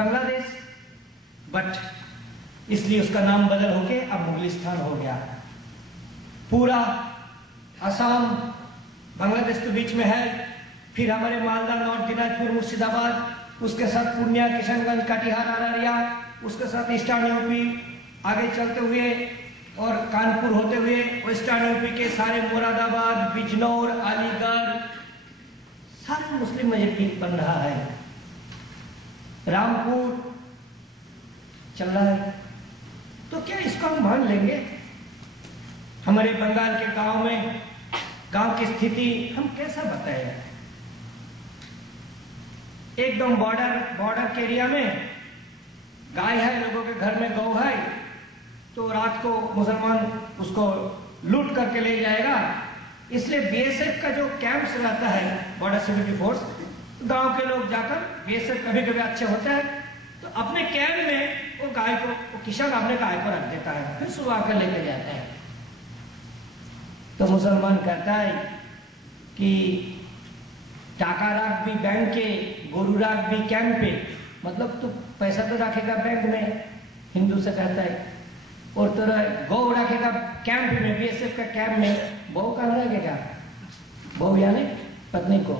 Bangladesh, but इसलिए उसका नाम बदल होके अब मुगलिस्तान हो गया। पूरा असम बांग्लादेश के बीच में है, फिर हमारे मालदा, नॉर्थ दिनाजपुर, मुर्शिदाबाद, उसके साथ पूर्णिया, किशनगंज, कटिहार, अररिया, उसके साथ ईस्टर्न यूपी, आगे चलते हुए और कानपुर होते हुए वेस्टर्न यूपी के सारे मुरादाबाद, बिजनौर, अलीगढ़, सारे मुस्लिम मेजॉरिटी बन रहा है। रामपुर चल रहा है। तो क्या इसको हम मान लेंगे? हमारे बंगाल के गांव में, गांव की स्थिति हम कैसा बताएं? एकदम बॉर्डर के एरिया में गाय है, लोगों के घर में गौ है, तो रात को मुसलमान उसको लूट करके ले जाएगा। इसलिए बीएसएफ का जो कैंप्स रहता है, बॉर्डर सिक्योरिटी फोर्स, गांव के लोग जाकर, बीएसएफ कभी कभी अच्छे होते हैं, तो अपने कैंप में वो गाय को, वो किसान अपने गाय को रख देता है, फिर सुबह आकर लेके जाता है। तो मुसलमान कहता है कि टाका रख भी बैंक के, गोरू रख भी कैंप पे, मतलब तो पैसा तो रखेगा बैंक में, हिंदू से कहता है, और तो गौ रखेगा कैंप में, बीएसएफ का कैंप में, बहू कहाँ रखेगा? बहू यानी पत्नी को।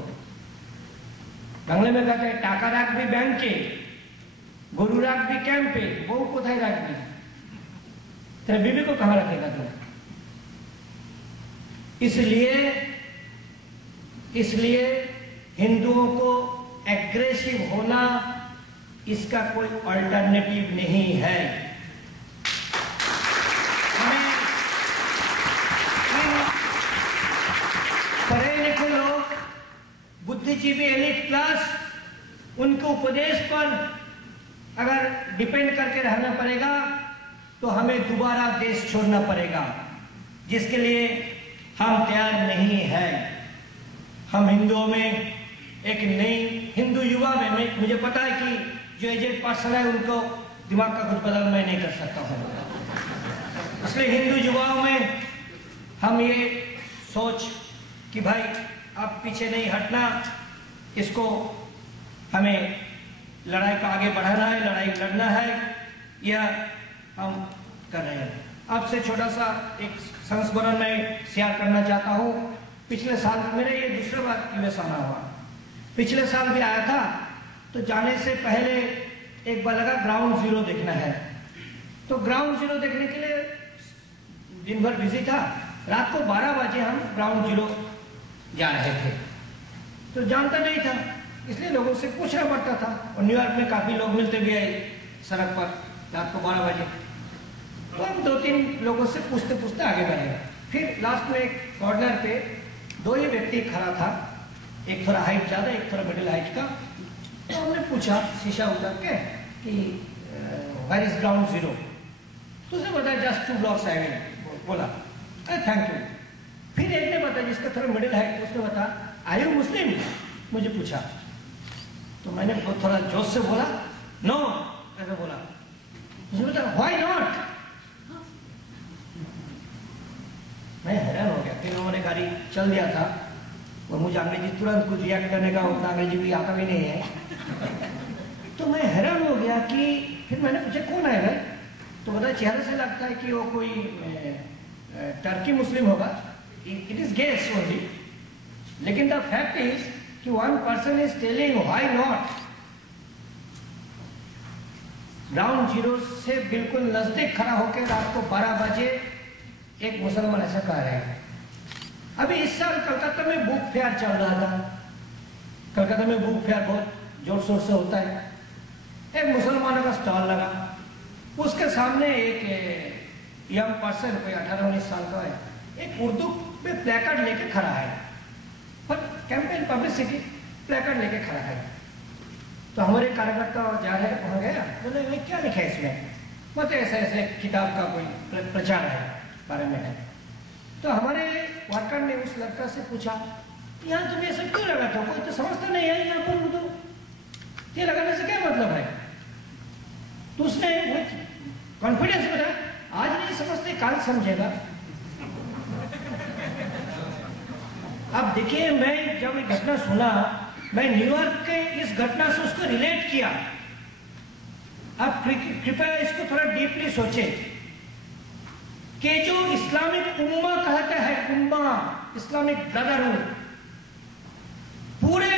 बांग्ला में कहता है टाका रख भी बैंक के, गोरू रख भी कैंप पे, बहू को थाई रख भी, तेरे बीबी को कहाँ रखेगा तुम? इसलिए हिंदुओं को एग्रेसिव होना, इसका कोई अल्टरनेटिव नहीं है। हमें पढ़े लिखे लोग, बुद्धिजीवी एलिट क्लास, उनके उपदेश पर अगर डिपेंड करके रहना पड़ेगा तो हमें दोबारा देश छोड़ना पड़ेगा, जिसके लिए हम तैयार नहीं हैं। हम हिंदुओं में एक नई हिंदू युवा में मुझे पता है कि जो एजेड पर्सन है उनको दिमाग का कुछ बदल मैं नहीं कर सकता हूँ, इसलिए हिंदू युवाओं में हम ये सोच कि भाई अब पीछे नहीं हटना, इसको हमें लड़ाई को आगे बढ़ाना है, लड़ाई लड़ना है, यह हम कर रहे हैं। आपसे छोटा सा एक संस्मरण में शेयर करना चाहता हूँ। पिछले साल मेरे ये दूसरे बार यूएस आना हुआ, पिछले साल भी आया था, तो जाने से पहले एक बार लगा ग्राउंड जीरो देखना है, तो ग्राउंड जीरो देखने के लिए दिन भर बिजी था, रात को 12 बजे हम ग्राउंड जीरो जा रहे थे, तो जानता नहीं था, इसलिए लोगों से पूछना पड़ता था, और न्यूयॉर्क में काफी लोग मिलते भी आए सड़क पर रात को 12 बजे, तो हम 2-3 लोगों से पूछते पूछते आगे बढ़े। फिर लास्ट में एक कॉर्नर पे 2 ही व्यक्ति खड़ा था, एक थोड़ा हाइट ज्यादा, एक थोड़ा मिडिल हाइट का, तो हमने पूछा शीशा उतर के कि वेयर इज ग्राउंड जीरो, तो उसने बताया जस्ट 2 ब्लॉक्स आए, बोला अरे थैंक यू। फिर एक ने बताया जिसका थोड़ा मिडिल हाइट, उसने बताया आर यू मुस्लिम, मुझे पूछा, तो मैंने थोड़ा जोश से बोला नो, ऐसा बोला, उसने बताया व्हाई नॉट। मैं हैरान हो गया, फिर उन्होंने गाड़ी चल दिया था, और मुझे अंग्रेजी तुरंत कुछ रिएक्ट करने का उतना अंग्रेजी भी आता भी नहीं है, तो मैं हैरान हो गया कि फिर मैंने पूछा कौन है भाई, तो बताया चेहरे से लगता है कि वो कोई टर्की मुस्लिम होगा, इट इज गेस ओनली, लेकिन द फैक्ट इज कि one person is telling why not. Ground zero से बिल्कुल नजदीक खड़ा होकर रात को 12 बजे एक मुसलमान ऐसा कह रहे हैं। अभी इस साल कलकत्ता में बुक फेयर चल रहा था, कलकत्ता में बुक फेयर बहुत जोर शोर से होता है, एक मुसलमानों का स्टॉल लगा, उसके सामने एक यंग पर्सन, कोई 18-19 साल का है, एक उर्दू में प्लेकार्ड लेके खड़ा है, पर कैंपेन पब्लिसिटी प्लेकार्ड लेके खड़ा है। तो हमारे कार्यकर्ता जा रहे वहां गया, बोले क्या लिखा है इसमें, मतलब ऐसे ऐसे किताब का कोई प्रचार है बारे में है। तो हमारे वर्कर ने उस लड़का से पूछा यहाँ तुम ये सब क्यों लगाते हो, कोई तो समझता नहीं है यहाँ पर उर्दू, ये लगाने से क्या मतलब है। तो उसने कॉन्फिडेंस बताया आज नहीं समझते कल समझेगा। अब देखिए, मैं जब ये घटना सुना, मैं न्यूयॉर्क के इस घटना से उसको रिलेट किया आप कृपया इसको थोड़ा डीपली सोचें कि जो इस्लामिक उम्मा कहते हैं, उम्मा इस्लामिक ब्रदरहुड, पूरे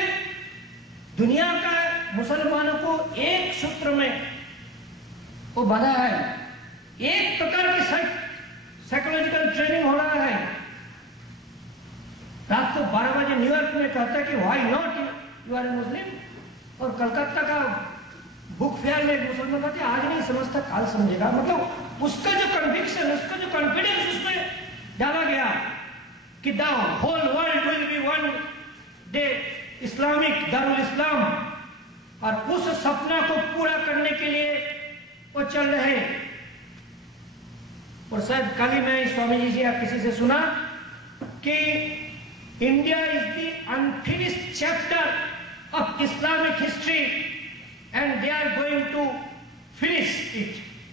दुनिया का मुसलमानों को एक सूत्र में वो बंधा है। एक प्रकार की साइकोलॉजिकल ट्रेनिंग हो रहा है। रात को 12 बजे न्यूयॉर्क में कहता है कि why not you R A मुस्लिम, और कलकत्ता का बुक फेयर में मुसलमान कहते आज नहीं समझता काल समझेगा। मतलब उसका जो कन्विक्शन, उसका जो कॉन्फिडेंस उसमें डाला गया कि the whole world will be one day Islamic दारुल इस्लाम, और उस सपना को पूरा करने के लिए वो चल रहे। और शायद कल ही मैं स्वामी जी या किसी से सुना कि India is the unfinished chapter of Islamic history and they are going to finish it,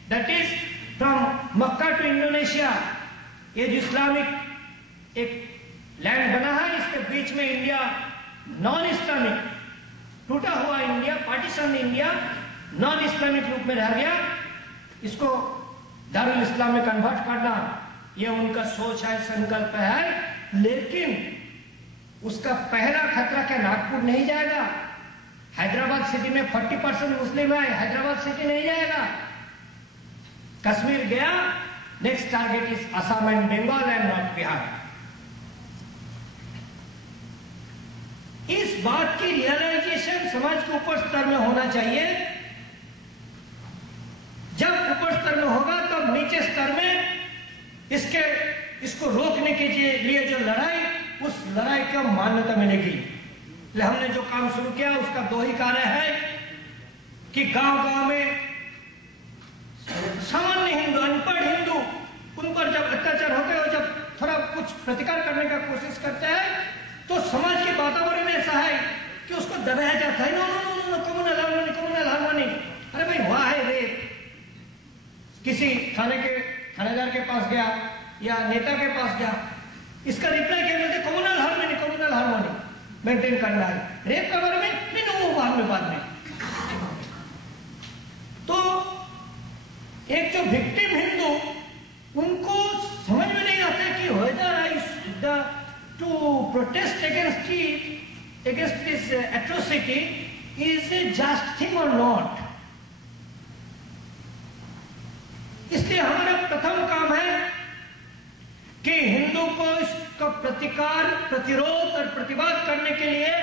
that is from Mecca to Indonesia. ये जो इस्लामिक एक लैंड बना है, इसके बीच में इंडिया नॉन इस्लामिक, टूटा हुआ India, partition India non Islamic रूप में रह गया। इसको दारुल इस्लाम में कन्वर्ट करना, ये उनका सोच है, संकल्प है। लेकिन उसका पहला खतरा क्या नागपुर नहीं जाएगा? हैदराबाद सिटी में 40% मुस्लिम है, हैदराबाद सिटी नहीं जाएगा। कश्मीर गया, next target is Assam and Bengal and north Bihar. इस बात की रियलाइजेशन समाज के ऊपर स्तर में होना चाहिए। जब ऊपर स्तर में होगा तब नीचे स्तर में इसको रोकने के लिए जो लड़ाई, उस लड़ाई को मान्यता मिलेगी। इसलिए हमने जो काम शुरू किया उसका दो ही कार्य है कि गांव-गांव में सामान्य हिंदू, अनपढ़ हिंदू, उन पर जब अत्याचार होते हैं और जब थोड़ा कुछ प्रतिकार करने का कोशिश करते हैं तो समाज के वातावरण ऐसा है कि उसको दबाया जाता है। No no no no, communal harmony, communal harmony. अरे भाई हुआ है रेप, किसी थानेदार के पास गया या नेता के पास गया, इसका रिप्लाई क्या मिलते? Communal harmony, communal harmony maintain करना है। रेप के बारे में नहीं, वो बाद में। तो एक जो विक्टिम हिंदू, उनको समझ में नहीं आता कि whether I to protest against this atrocity is a just thing or not. इसलिए हमारा प्रथम काम है कि हिंदू को इसका प्रतिकार, प्रतिरोध और प्रतिवाद करने के लिए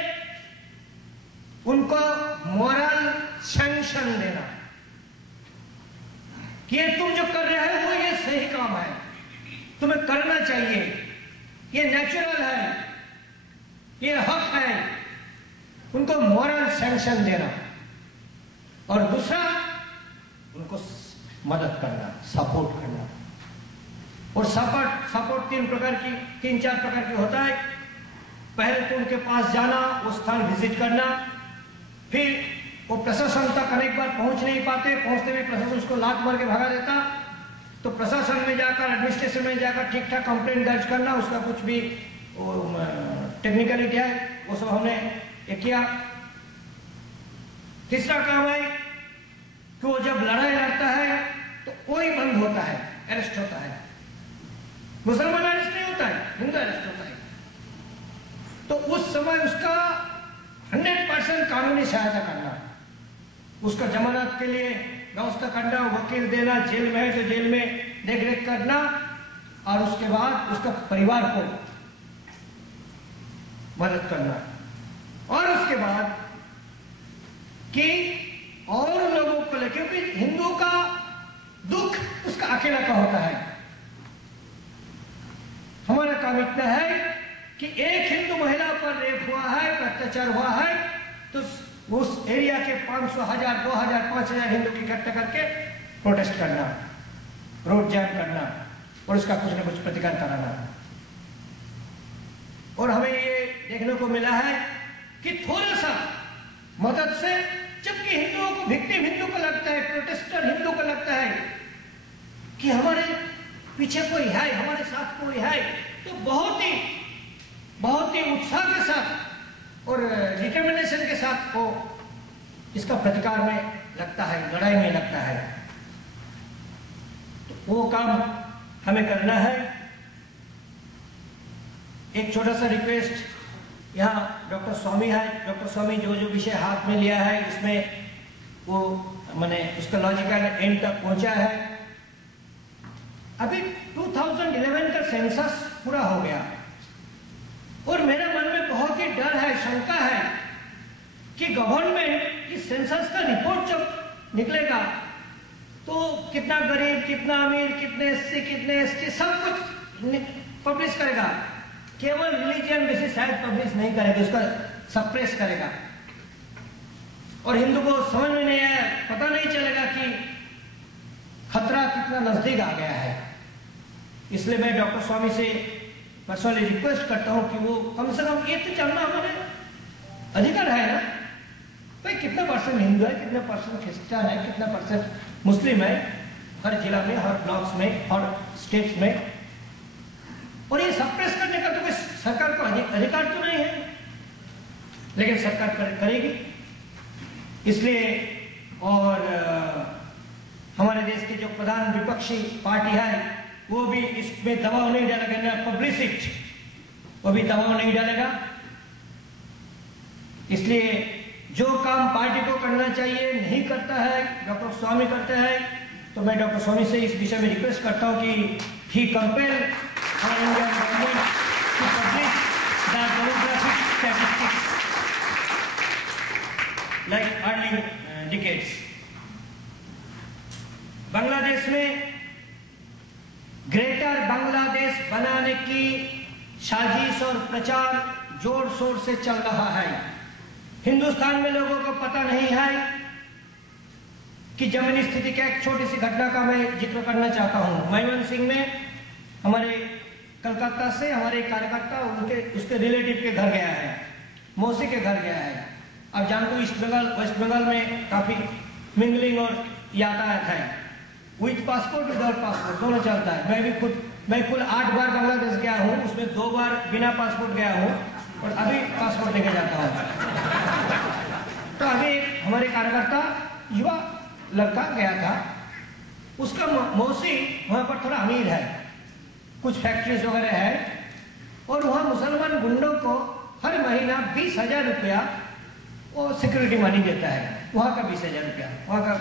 उनको मॉरल सैंक्शन देना कि ये तुम जो कर रहे हो ये सही काम है, तुम्हें करना चाहिए, ये नेचुरल है, ये हक है। उनको मॉरल सैंक्शन देना। और दूसरा, उनको मदद करना, सपोर्ट करना। और सपोर्ट तीन चार प्रकार की होता है। पहले तो उनके पास जाना, वो स्थान विजिट करना, फिर वो प्रशासन तक अनेक बार पहुंच नहीं पाते, पहुंचते भी प्रशासन उसको लात मार के भगा देता, तो प्रशासन में जाकर, एडमिनिस्ट्रेशन में जाकर ठीक ठाक कंप्लेंट दर्ज करना, उसका कुछ भी टेक्निकलिटी है, वो सब हमने किया। तीसरा काम है कि वो जब लड़ाई लड़ता है तो कोई बंद होता है, अरेस्ट होता है। मुसलमान अरेस्ट नहीं होता है, हिंदू अरेस्ट होता है। तो उस समय उसका 100% कानूनी सहायता करना, उसका जमानत के लिए व्यवस्था करना, वकील देना, जेल में है तो जेल में देखरेख करना, और उसके बाद उसका परिवार को मदद करना। और उसके बाद कि और लोगों को लेकर, क्योंकि हिंदू का दुख उसका अकेला का होता है। हमारा काम इतना है कि एक हिंदू महिला पर रेप हुआ है, अत्याचार हुआ है, तो उस एरिया के 500, 1000, 2000, 5000 हिंदू की इकट्ठा करके प्रोटेस्ट करना, रोड जैम करना और उसका कुछ न कुछ प्रतिकार कराना। और हमें ये देखने को मिला है कि थोड़ा सा मदद से, जबकि हिंदुओं को, विक्टिम हिंदू को लगता है, प्रोटेस्टर हिंदू को लगता है कि हमारे पीछे कोई है, हमारे साथ कोई है, तो बहुत ही उत्साह के साथ और डिटर्मिनेशन के साथ वो इसका प्रतिकार में लगता है, लड़ाई में लगता है। तो वो काम हमें करना है। एक छोटा सा रिक्वेस्ट, यहाँ डॉक्टर स्वामी है, डॉक्टर स्वामी जो जो विषय हाथ में लिया है इसमें वो मैंने उसका लॉजिकल एंड तक पहुंचा है। अभी 2011 का सेंसस पूरा हो गया और मेरे मन में बहुत ही डर है, शंका है कि गवर्नमेंट इस सेंसस का रिपोर्ट जब निकलेगा तो कितना गरीब, कितना अमीर, कितने एससी, कितने एसटी, सब कुछ पब्लिश करेगा। केवल रिलीजियन बेसिस शायद पब्लिश नहीं करेगा, उसका सप्रेस करेगा और हिंदू को समझ में नहीं आया, पता नहीं चलेगा कि खतरा कितना नजदीक आ गया है। इसलिए मैं डॉक्टर स्वामी से पर्सनली रिक्वेस्ट करता हूं कि वो कम से कम ये तो जानना हमारे अधिकार है ना, भाई कितना परसेंट हिंदू है, कितना परसेंट क्रिश्चियन है, कितना परसेंट मुस्लिम है हर जिला में, हर ब्लॉक्स में, हर स्टेट्स में। और ये सप्रेस करने का तो कोई सरकार को अधिकार तो नहीं है, लेकिन सरकार करेगी। इसलिए और हमारे देश के जो प्रधान विपक्षी पार्टी है वो भी इसमें दबाव नहीं डालेगा, ना पब्लिसिटी, वो भी दबाव नहीं डालेगा। इसलिए जो काम पार्टी को करना चाहिए नहीं करता है, डॉक्टर स्वामी करते हैं, तो मैं डॉक्टर स्वामी से इस विषय में रिक्वेस्ट करता हूं कि ही compel our Indian government to publish the demographic statistics like early decades. Bangladesh में ग्रेटर बांग्लादेश बनाने की साजिश और प्रचार जोर शोर से चल रहा है। हिंदुस्तान में लोगों को पता नहीं है कि जमीनी स्थिति का एक छोटी सी घटना का मैं जिक्र करना चाहता हूं। मयमनसिंह सिंह में हमारे कलकत्ता से हमारे कार्यकर्ता उसके रिलेटिव के घर गया है, मौसी के घर गया है। अब जानते हो ईस्ट बंगाल वेस्ट बंगाल में काफी मिंगलिंग और यातायात है, विथ पासपोर्ट विदाउट पासपोर्ट दोनों चलता है। मैं कुल 8 बार बांग्लादेश गया हूँ, उसमें 2 बार बिना पासपोर्ट गया हूँ और अभी पासपोर्ट लेके जाता हूँ। तो अभी हमारे कार्यकर्ता युवा लड़का गया था, उसका मौसी वहां पर थोड़ा अमीर है, कुछ फैक्ट्रीज वगैरह है और वहां मुसलमान गुंडों को हर महीना 20,000 रुपया वो सिक्योरिटी मनी देता है। वहां का 20,000 रुपया, वहां का